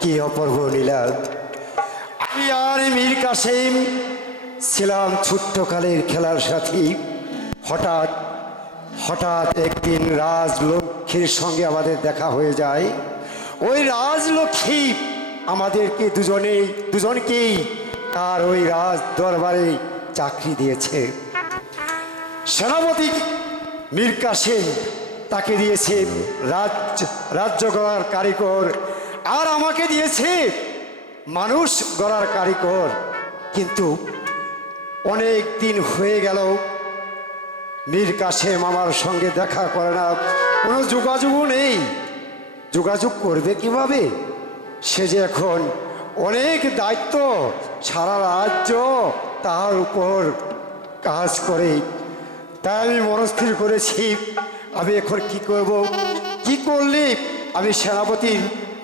কি অপূর্ব লীলা। আমি আর মীর কাসেম ছিলাম ছোট্টকালের খেলার সাথী। হঠাৎ হঠাৎ একদিন রাজলক্ষ্মীর সঙ্গে আমাদের দেখা হয়ে যায়। ওই রাজলক্ষ্মী আমাদেরকে দুজনকেই তার ওই রাজ দরবারে চাকরি দিয়েছে। সেনাপতি মীর কাসেম তাকে দিয়েছে রাজ্য গড়ার কারিগর, আর আমাকে দিয়েছে মানুষ গড়ার কারিগর। কিন্তু অনেক দিন হয়ে গেল মীর কাসেম আমার সঙ্গে দেখা করে না, কোনো যোগাযোগও নেই। যোগাযোগ করবে কিভাবে? সে যে এখন অনেক দায়িত্ব, সারা রাজ্য তার উপর কাজ করে। তাই আমি মনস্থির করেছি আমি এখন কি করব, কি করলে আমি সেনাপতি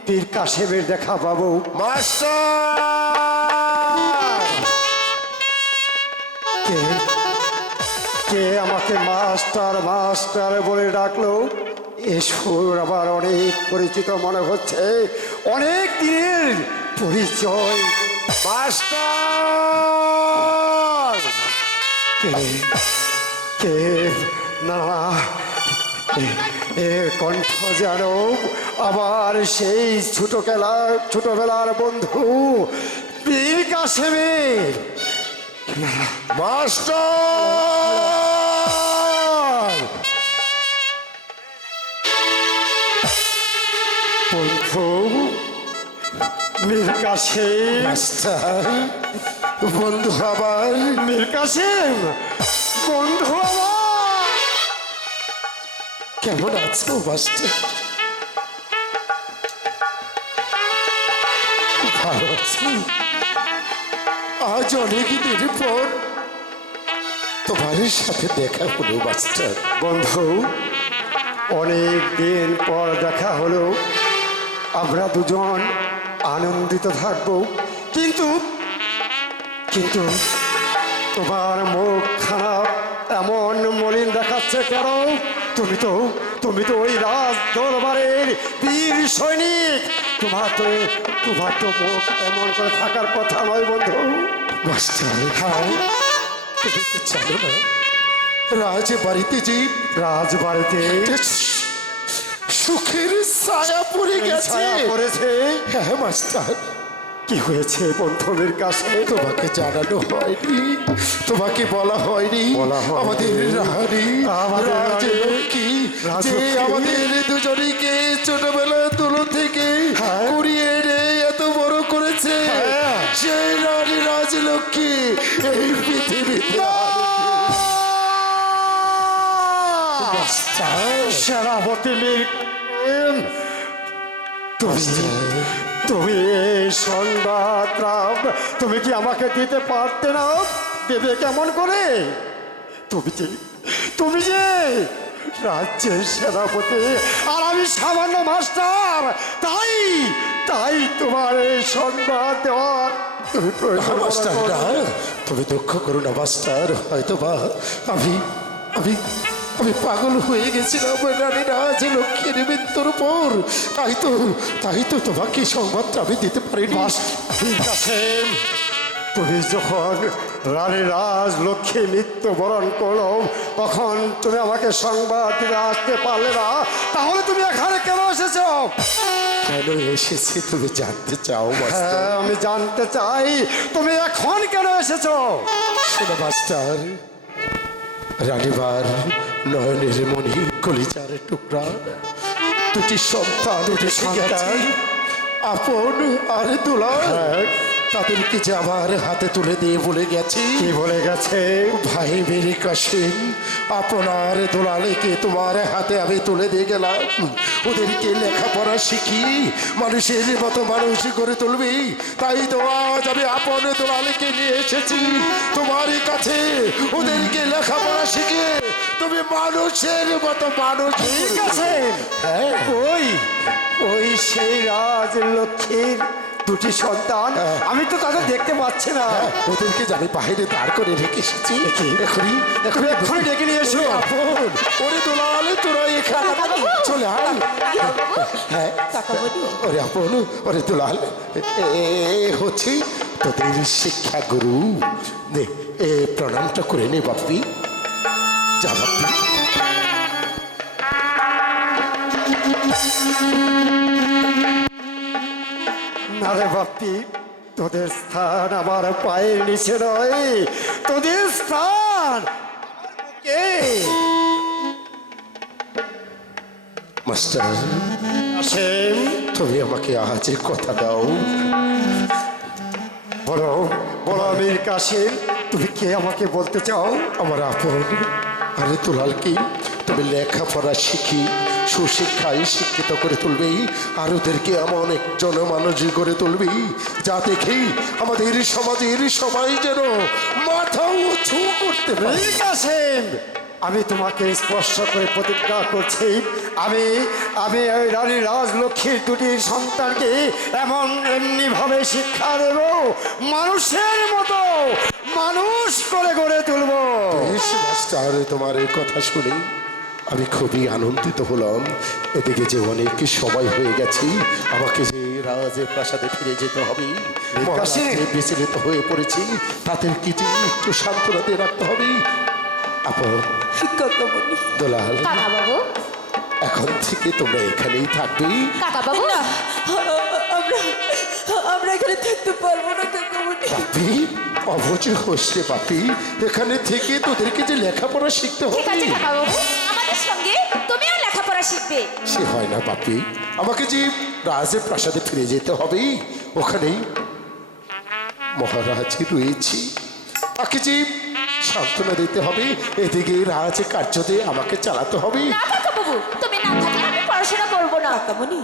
মীর কাসেমের দেখা পাবো। কে আমাকে মাস্টার মাস্টার বলে ডাকলো? এ সুর আবার অনেক পরিচিত মনে হচ্ছে, অনেক দিনের পরিচয়। মাস্টার! কে না, এ কণ্ঠ যেন আবার সেই ছোটবেলার বন্ধু মীর কাসেমের। মাস্টার! বন্ধু মীর কাসেম। মাস্টার, বন্ধু আবার। মীর কাসেম, বন্ধু আমার। কেমন আছো মাস্টার? ভালো আছি। আজ অনেক দিন পর তোমার সাথে দেখা হলো মাস্টার। বন্ধু, অনেক দিন পর দেখা হলো, আমরা দুজন আনন্দিত থাকব। কিন্তু কিন্তু তোমার মুখ খারাপ, এমন মলিন দেখাচ্ছে কেন? তুমি তো ওই রাজ দরবারের বীর সৈনিক। তোমার তো মুখ এমন করে থাকার কথা নয় বন্ধু। মাস্টার, হ্যাঁ, তুমি তো জানো না রাজবাড়িতে যে রাজবাড়িতে সুখের ছায়া পড়ে গেছে। ছায়া পড়েছে। হ্যাঁ মাস্টার। কি হয়েছে বন্ধু মীর কাসেম? তোমাকে জানানো হয়নি, তোমাকে বলা হয়নি। আমাদের রানী রাজলক্ষ্মী যে আমাদের দুজনকে ছোটবেলা তুলো থেকে কুড়িয়ে এনে এত বড় করেছে, সেই রানী রাজলক্ষ্মী এই পৃথিবীতে সেনাপতি মীর কাসেম, তুমি এই সংবাদ তুমি কি আমাকে দিতে পারতে না? দেবে কেমন করে? তুমি যে রাজ্যের সেনাপতি আর আমি সামান্য মাস্টার, তাই তোমার এই সংবাদ দেওয়ার তুমি মাস্টার না, তুমি দুঃখ করো না মাস্টার। হয়তো বা আমি আমি আমি পাগল হয়ে গেছিলাম রানী রাজলক্ষ্মীর মৃত্যুর পর। তাই তো তোমাকে সংবাদটা আমি দিতে পারিনি। ঠিক আছে, তুমি যখন রানী রাজলক্ষ্মী মৃত্যুবরণ করো তখন তুমি আমাকে সংবাদ দিতে আসতে পারলে না, তাহলে তুমি এখানে কেন এসেছ? কেন এসেছি তুমি জানতে চাও মাস্টার? হ্যাঁ, আমি জানতে চাই তুমি এখন কেন এসেছ। শোনো মাস্টার, রানীবার নয়নের মণি কলিজার টুকরা দুটি সন্তান আপন আর দুলাল, তাদেরকে যে আমার হাতে তুলে দিয়ে বলে গেছে। কি বলে গেছে? ভাই মীর কাসেম, আপনার দুলালকে তোমার হাতে আমি তুলে দিয়ে গেলাম। ওদেরকে লেখাপড়া শিখি মানুষের মতো মানুষ করে তুলবি। তাই তো আজ আমি আপন দুলালকে নিয়ে এসেছি তোমার কাছে। ওদেরকে লেখাপড়া শিখে তুমি মানুষের মতো মানুষ। ঠিক আছে, ওই সেই রাজলক্ষ্মীর দুটি সন্তান, আমি তো তাদের দেখতে পাচ্ছি না। ওদেরকে আমি বাইরে দাঁড় করে রেখে এসেছি। এখনই ডেকে নিয়ে এসো। ওরে দুলাল, তোরা এখানে চলে আয়। হ্যাঁ কাকামণি ওরে আপন, ওরে দুলাল, হচ্ছে তোদের শিক্ষা গুরু। নে প্রণামটা করে নে বাপ্পি, যা বাপ্পি। না রে বাপ্পি, তোদের স্থান আমার পায়ের নিচে নয়, তোদের স্থান আমার বুকে। মাস্টার, কাসেম, তুমি আমাকে আজ কথা দাও। বলো বলো আমির কাসেম, তুমি কে আমাকে বলতে চাও? আমার আপন আরে দুলালকে তুমি লেখাপড়া শিখি সুশিক্ষায় শিক্ষিত করে তুলবি, আর ওদেরকে এমন একজন মানুষ করে তুলবি যা দেখেই আমাদের সমাজের সবাই যেন মাথা উঁচু করতে পারে। কাসেম, আমি তোমাকে স্পর্শ করে প্রতিজ্ঞা করছি, আমি আমি ওই রানী রাজলক্ষ্মীর দুটি সন্তানকে এমনি ভাবে শিক্ষা দেব, মানুষের মতো মানুষ করে গড়ে তুলবো। বেশ মাস্টার, তোমার এই কথা শুনে আমি খুবই আনন্দিত হলাম। এদিকে যে অনেক সময় হয়ে গেছি, আমাকে যে রাজের প্রাসাদে ফিরে যেতে হবে, মহারাজে বিচলিত হয়ে পড়েছি, তাদেরকে যে একটু সান্ত্বনা দিয়ে রাখতে হবে। আপন কাকামণি দোলাল, কাকা বাবু, এখন থেকে তোমরা এখানেই থাকবে। কাকা বাবু, না, আমরা আমরা এখানে থাকতে পারবো না কাকামণি। বাপি, অবুঝ হোসে বাপি, এখানে থেকে তোদেরকে যে লেখাপড়া শিখতে ঠিক আছে হবে। কাকা বাবু, আমাদের সঙ্গে তুমিও লেখাপড়া শিখবে। সে হয় না বাপি, আমাকে যে রাজের প্রাসাদে ফিরে যেতে হবে, ওখানেই মহারাজ রয়েছি, তাকে যে সান্ত্বনা দিতে হবে, এদিকে রাজ কার্যতে আমাকে চালাতে হবে। না কাকা বাবু, তুমি না থাকলে আমি পড়াশোনা করবো না। কাকামণি,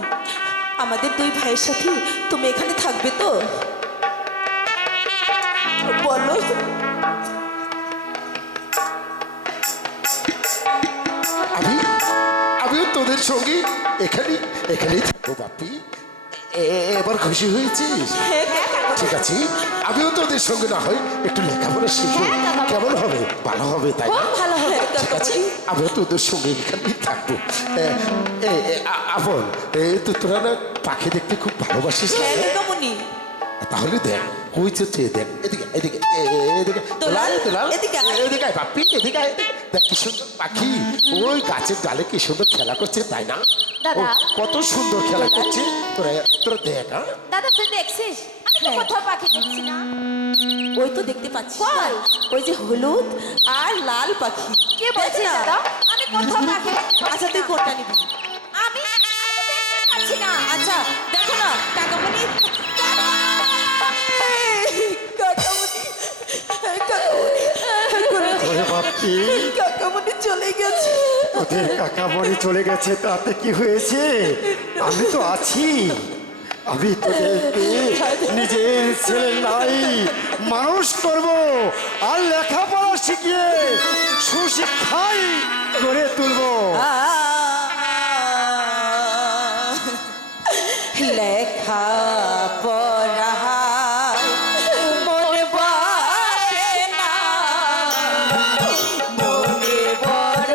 আমাদের দুই ভাইয়ের সাথে তুমি এখানে থাকবে তো? বলো। আমিও তোদের সঙ্গে এখানেই থাকবো বাপি। এবার খুশি হয়েছিস? হ্যাঁ কাকা, ঠিক আছে, আমিও তোদের সঙ্গে না হয় একটু লেখাপড়া শিখবো, হ্যাঁ, কাকা। কেমন হবে? ভালো হবে, তাই না? খুব ভালো হবে। ঠিক আছে, আমিও তোদের সঙ্গে এখানেই থাকবো। আপন, তোরা না পাখি দেখতে খুব ভালোবাসিস না? হ্যাঁ কাকামণি। তাহলে দেখ, ওই যে দেখ, এদিকে এদিকে এদিকে দুলাল, দুলাল, এদিকে আয়। এদিকে আয় বাপ্পি, এদিকে আয়। দেখ কি সুন্দর পাখি, ওই গাছের ডালে কি সুন্দর খেলা করছে, তাই না? দাদা। ও, কত সুন্দর খেলা করছে, তোরা তোরা দেখ। হ্যাঁ, দাদা, তুই দেখছিস? আমি তো হ্যাঁ। কোথাও পাখি দেখছি না। ওই তো দেখতে পাচ্ছি, কই? ওই যে হলুদ আর লাল পাখি। কে বলছিস দেখ না। দাদা? আমি কোথাও পাখি দেখতে পাচ্ছি আচ্ছা, তুই না। কোনটা নিবি? আমি তো দেখতে পাচ্ছি না। আচ্ছা দেখো না কাকামণি। ওরে বাপ্পি, কাকামণি চলে গেছে। ওদের কাকা বড়ি চলে গেছে, তাতে কি হয়েছে? আমি তো আছি, আমি তোদেরকে নিজের ছেলে নাই মানুষ করব, আর লেখাপড়া শিখিয়ে সুশিক্ষায় গড়ে তুলবো। লেখা পড়া মনে বসে না, মনে বড়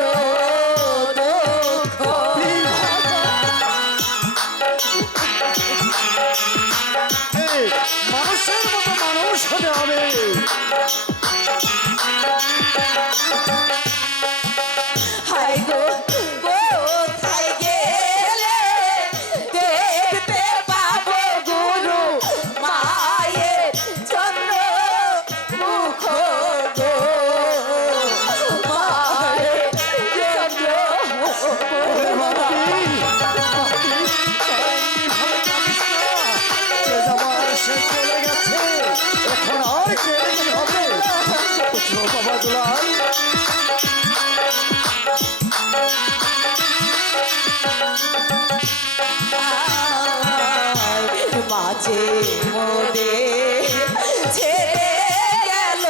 দুঃখ। এই, মানুষের মতো মানুষ হতে হবে। হাই গো, কোথায় গেলে দেখতে পাবো গুরু মায়ের চন্দ্র মুখ গো, মায়ের চন্দ্র ওরে বাপ্পি, বাপ্পি, এইভাবে কাঁদিস না। যে যাবার সে চলে গেছে, এখন আর কেড়ে কি হবে? পুত্র বাবা দুলাল, মাঝে মোদে ছেড়ে গেল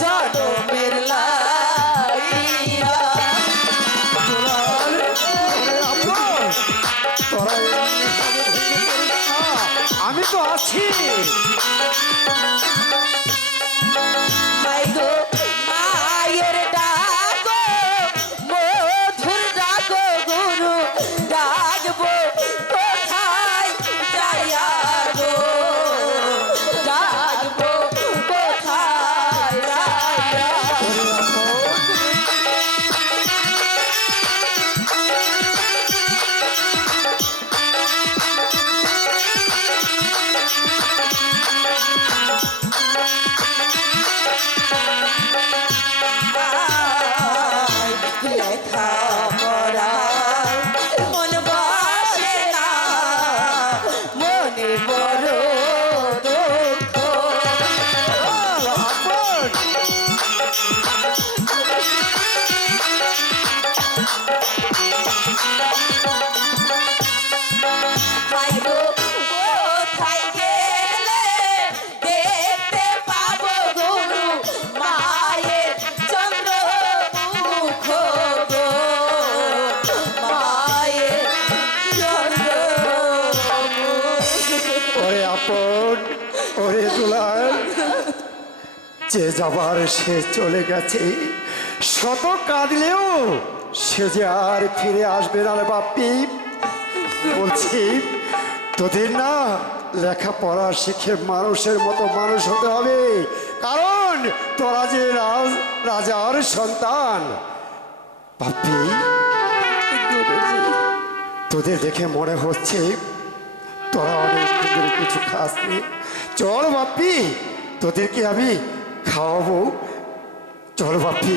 জনমের লাইয়া। দুলাল, ওরে আপন, তোরা এইভাবে ভেঙে পড়িস না। আমি তো আছি। হাই গো, মায়ের ডাকো, মধুর ডাকো ওরে দুলাল, যে যাবার সে চলে গেছে, শত কাঁদলেও সে যে আর ফিরে আসবে না রে বাপ্পি। বলছি তোদের না লেখাপড়া শিখে মানুষের মতো মানুষ হতে হবে, কারণ তোরা যে রাজার সন্তান। বাপ্পি, তোদের দেখে মনে হচ্ছে তোরা অনেক দিন কিছু খাসনি। চল বাপ্পি, তোদেরকে আমি খাওয়াবো। চল বাপ্পি।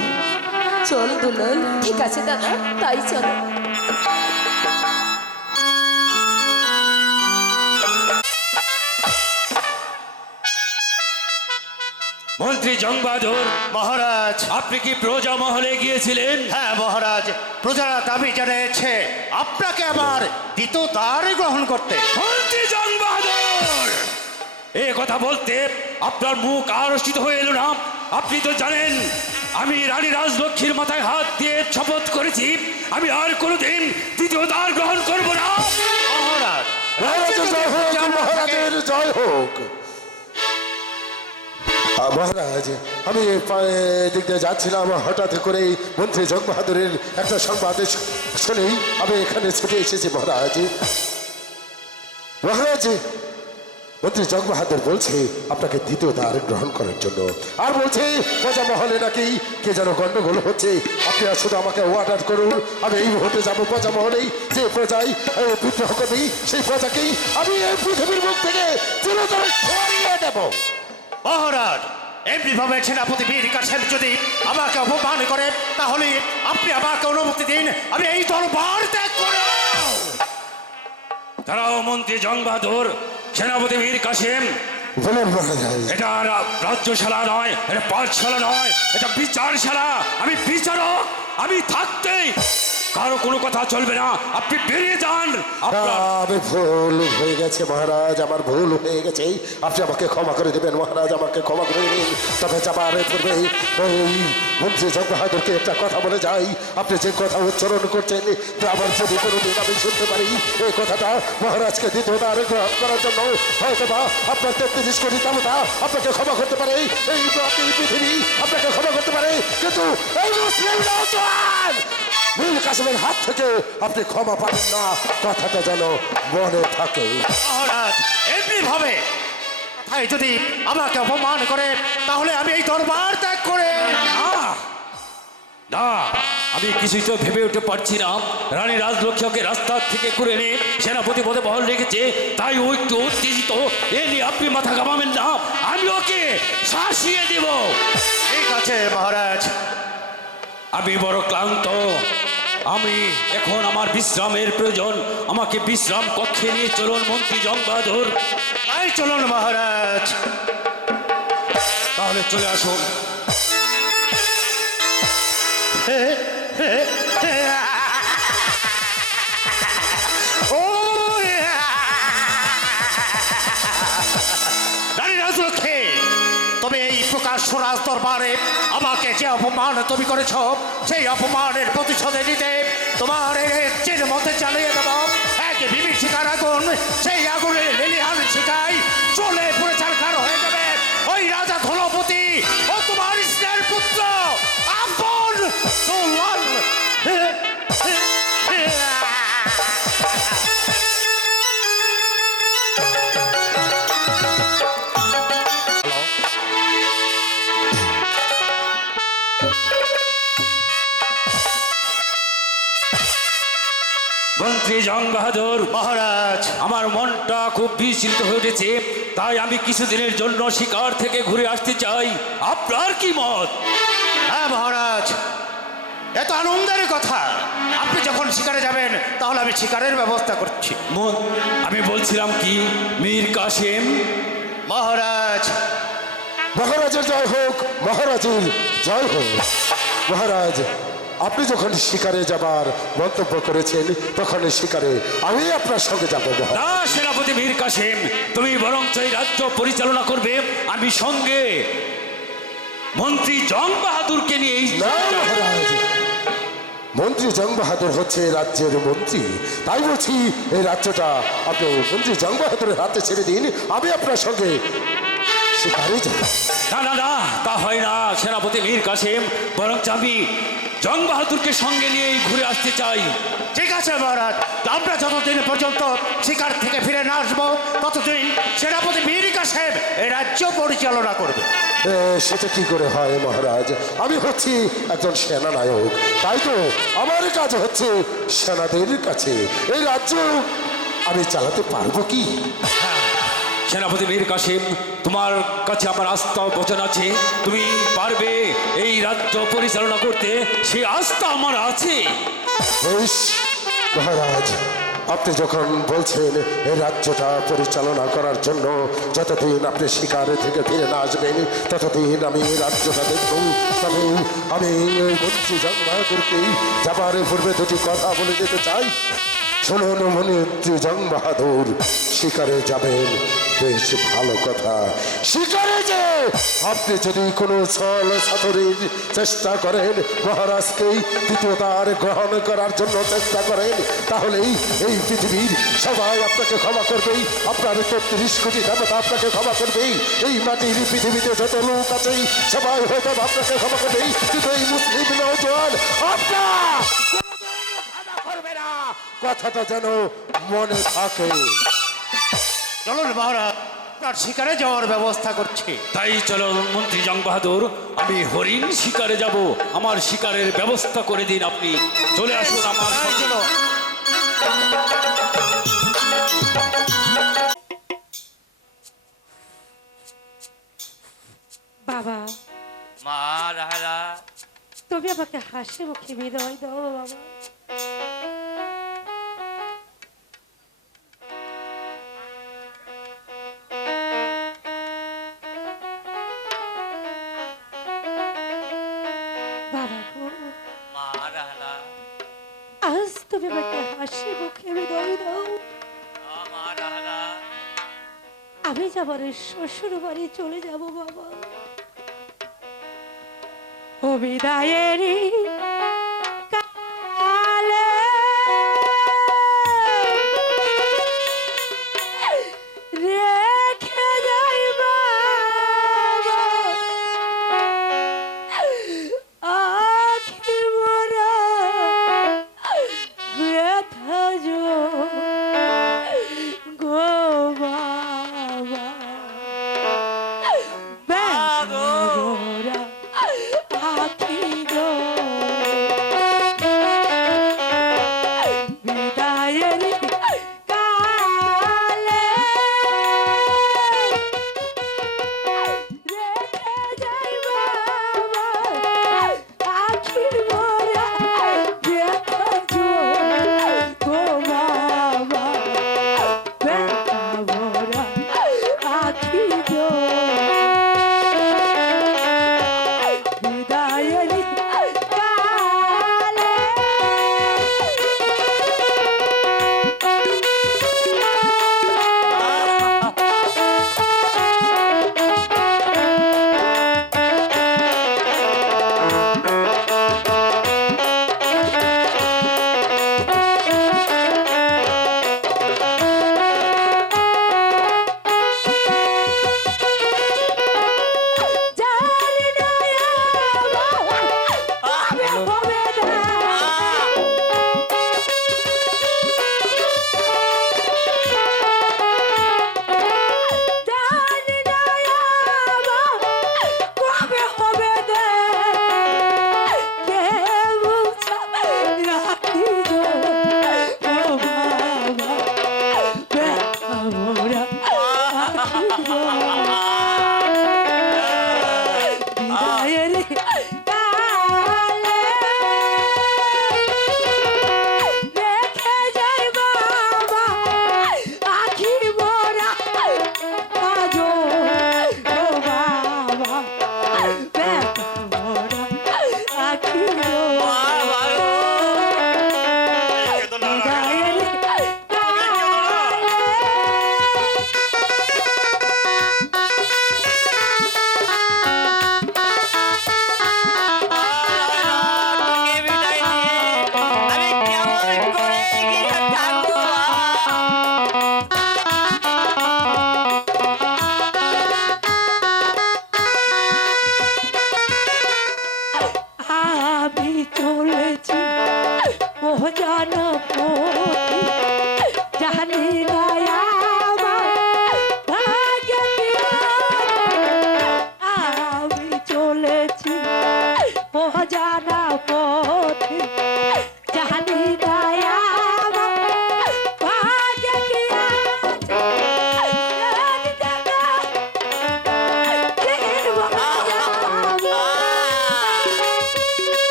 চল দুলাল। ঠিক আছে দাদা, তাই চলো। মন্ত্রী জংবাহাদুর মহারাজ, আপনি কি প্রজা মহলে গিয়েছিলেন? হ্যাঁ মহারাজ, প্রজারা দাবি জানিয়েছে আপনাকে আবার দ্বিতীয় দ্বারে গ্রহণ করতে। মন্ত্রী জংবাহাদুর, এ কথা বলতে আপনার মুখ আড়ষ্টিত হয়ে এলো না? আপনি তো জানেন আমি রানী রাজলক্ষ্মীর মাথায় হাত দিয়ে শপথ করেছি আমি আর কোনোদিন দ্বিতীয় দ্বার গ্রহণ করব না। মহারাজ, মহারাজের জয় হোক, মহারাজের জয় হোক। মহারাজ, আমি দিক দিয়ে যাচ্ছিলাম, হঠাৎ করে মন্ত্রী জগবাহাদুরের একটা সংবাদ শুনেই আমি এখানে ছুটে এসেছি। মহারাজ, মহারাজ, মন্ত্রী জগবাহাদুর বলছে আপনাকে দ্বিতীয় দ্বার গ্রহণ করার জন্য, আর বলছে প্রজা মহলে নাকি কে যেন গন্ডগোল হচ্ছে। আপনি শুধু আমাকে অর্ডার করুন, আমি এই মুহূর্তে যাবো প্রজা মহলেই। যে প্রজাই বিদ্রোহ করবে সেই প্রজাকেই আমি এই পৃথিবীর মুখ থেকে চিরতরে সরিয়ে দেব। মহারাজ, এমনি ভাবে সেনাপতি বীর কাসেম যদি আমাকে অপমান করে, তাহলে আপনি আমাকে অনুমতি দিন, আমি এই দরবার ত্যাগ করব। তারাও মন্ত্রী জংবাহাদুর, সেনাপতি বীর কাসেম, বলুন মহারাজ। এটা রাজ্যশালা নয়, এটা পাঠশালা নয়, এটা বিচারশালা। আমি বিচারক, আমি থাকতেই কারো কোনো কথা চলবে না। আপনি বেরিয়ে যান। আপনার আমি ভুল হয়ে গেছে মহারাজ, আমার ভুল হয়ে গেছে। আপনি আমাকে ক্ষমা করে দেবেন মহারাজ, আমাকে ক্ষমা করে দিন। তবে যাবার পূর্বে ওই মন্ত্রী জগবাহাদুরকে একটা কথা বলে যাই। আপনি যে কথা উচ্চারণ করছেন, আবার যদি কোনোদিন আমি শুনতে পারি এই কথাটা মহারাজকে দ্বিতীয় দ্বার গ্রহণ করার জন্য, হয়তো বা আপনার 33 কোটি জনতা আপনাকে ক্ষমা করতে পারে, এই পৃথিবী আপনাকে ক্ষমা করতে পারে, কিন্তু এই মুসলিম নওজোয়ান নীল কাসেমের হাত থেকে আপনি ক্ষমা পাবেন না। কথাটা যেন মনে থাকে। মহারাজ, এমনি ভাবে তাই যদি আমাকে অপমান করে, তাহলে আমি এই দরবার ত্যাগ করে না, আমি কিছুই তো ভেবে উঠতে পারছি না। রানী রাজলক্ষ্মীকে রাস্তা থেকে করে নিয়ে সেনাপতি পদে বহাল রেখেছে, তাই ও একটু উত্তেজিত। এ নিয়ে আপনি মাথা ঘামাবেন না, আমি ওকে শাসিয়ে দেব। ঠিক আছে মহারাজ। আমি বড় ক্লান্ত, আমি এখন আমার বিশ্রামের প্রয়োজন। আমাকে বিশ্রাম কক্ষে নিয়ে চলুন মন্ত্রী জংবাহাদুর। তাই চলুন মহারাজ। তাহলে চলে আসুন। রানী রাজলক্ষ্মী, তবে এই প্রকাশ্য রাজ দরবারে আমাকে যে অপমান তুমি করেছ, সেই অপমানের প্রতিশোধে নিতে তোমার এই রাজ্যের মধ্যে চালিয়ে দেব এক বিভীষিকার আগুন। সেই আগুনের লেলিহান শিখায় চলে পুরে ছারখার হয়ে যাবে ওই রাজা ধনপতি ও তোমার স্ত্রীর পুত্র আপন সুলাল। মন্ত্রী জংবাহাদুর মহারাজ, আমার মনটা খুব বিচলিত হয়ে উঠেছে, তাই আমি কিছুদিনের জন্য শিকার থেকে ঘুরে আসতে চাই। আপনার কি মত? হ্যাঁ মহারাজ, এত আনন্দের কথা। আপনি যখন শিকারে যাবেন, তাহলে আমি শিকারের ব্যবস্থা করছি। আমি বলছিলাম কি মীর কাসেম। মহারাজ, মহারাজের জয় হোক, মহারাজের জয় হোক। মহারাজ, আপনি যখন শিকারে যাবার মন্তব্য করেছেন, তখন শিকারে আমি আপনার সঙ্গে যাব। না সেনাপতি মীর কাসেম, তুমি বরং এই রাজ্য পরিচালনা করবে, আমি সঙ্গে মন্ত্রী জংবাহাদুরকে নিয়ে না মহারাজ, মন্ত্রী জংবাহাদুর হচ্ছে রাজ্যের মন্ত্রী, তাই বলছি এই রাজ্যটা আপনি মন্ত্রী জংবাহাদুরের হাতে ছেড়ে দিন। আমি আপনার সঙ্গে শিকারে যাব। না না না, তা হয় না সেনাপতি মীর কাসেম, বরং আমি জং বাহাদুরকে সঙ্গে নিয়েই ঘুরে আসতে চাই। ঠিক আছে মহারাজ, আমরা যতদিন পর্যন্ত শিকার থেকে ফিরে না আসবো ততদিন সেনাপতি মীর কাসেম এই রাজ্য পরিচালনা করবে। সেটা কি করে হয় মহারাজ? আমি হচ্ছি একজন সেনানায়ক, তাই তো আমার কাজ হচ্ছে সেনাদের কাছে এই রাজ্য আমি চালাতে পারবো কি? সেনাপতি মীর কাসেম, তোমার কাছে আমার আস্থা ও বচন আছে, তুমি পারবে এই রাজ্য পরিচালনা করতে, সেই আস্থা আমার আছে। বেশ মহারাজ, আপনি যখন বলছেন এই রাজ্যটা পরিচালনা করার জন্য যতদিন আপনি শিকারে থেকে ফিরে না আসবেন ততদিন আমি এই রাজ্যটা দেখব। তবে আমি এই মন্ত্রী জং বাহাদুরকেই যাবার পূর্বে দুটি কথা বলে যেতে চাই। শুনুন মন্ত্রী জং বাহাদুর, শিকারে যাবেন বেশ ভালো কথা, শিকারে যে আপনি যদি কোনো ছল ছাতরের চেষ্টা করেন, মহারাজকেই দ্বিতীয়বার গ্রহণ করার জন্য চেষ্টা করেন, তাহলেই এই পৃথিবীর সবাই আপনাকে ক্ষমা করবেই, আপনার ৩৩ কোটি দেবতা আপনাকে ক্ষমা করবেই, এই মাটির পৃথিবীতে যত লোক আছে সবাই হয়তো আপনাকে ক্ষমা করবেই, কিন্তু এই মুসলিম নওজোয়ান আপনার ক্ষমা করবে না, কথাটা যেন মনে থাকে। চলুন মহারাজ, আপনার শিকারে যাওয়ার ব্যবস্থা করছি। তাই চলো মন্ত্রী জং বাহাদুর, আমি হরিণ শিকারে যাব, আমার শিকারের ব্যবস্থা করে দিন আপনি। চলে আসুন আমার হ্যাঁ, সঙ্গে। চলো। বাবা, মা রাহারা, তুমি আমাকে হাসি মুখে বিদায় দাও বাবা। বাবা গো, মা রাহারা, আজ তুমি আমাকে হাসি মুখে বিদায় দাও। মা রাহারা, আমি যাবার শ্বশুর বাড়ি চলে যাব বাবা। ও বিদায়েরই কালে রেখে যাই বাবা আখি মোরা ব্যথা জো গো বাবা বেগোরা আখি গো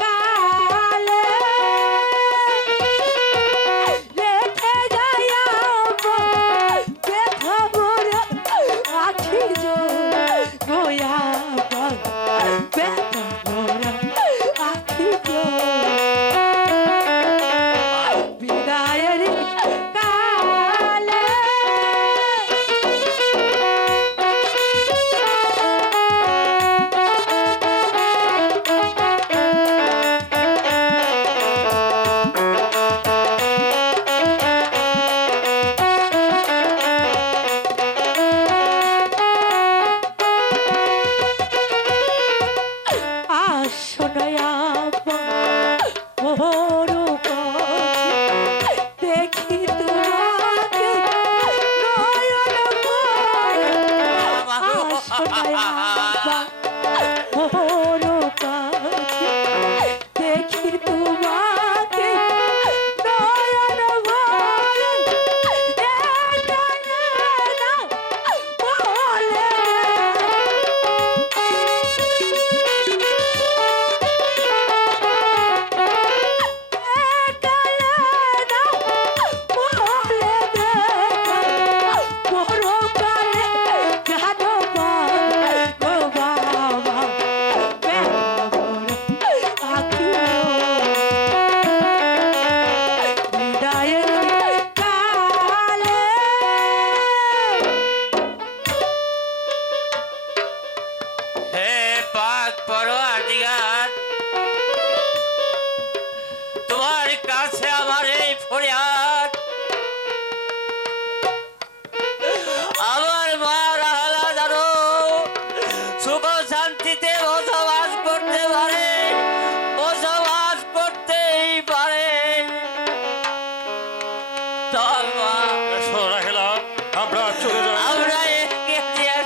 কালে রেখে যাই আমার ব্যথা ভরা আখি জল গোয়া ব্যথা ভরা আখি জল বিদায়ের কালে আসনয়া মোহর দেখি তোমাকে নয়ন ভরে আসনয়া মোহর দেখি তোমাকে নয়ন ভরে বলে হে পাক পরওয়ারদিগার, তোমার কাছে আমার এই ফরিয়াদ। আমার মা রাহালা জানো সুখ শান্তিতে বসবাস করতে পারে, বসবাস করতেই পারে। তার মা আমরা চলে যাব। আমরা এগিয়ে যাই।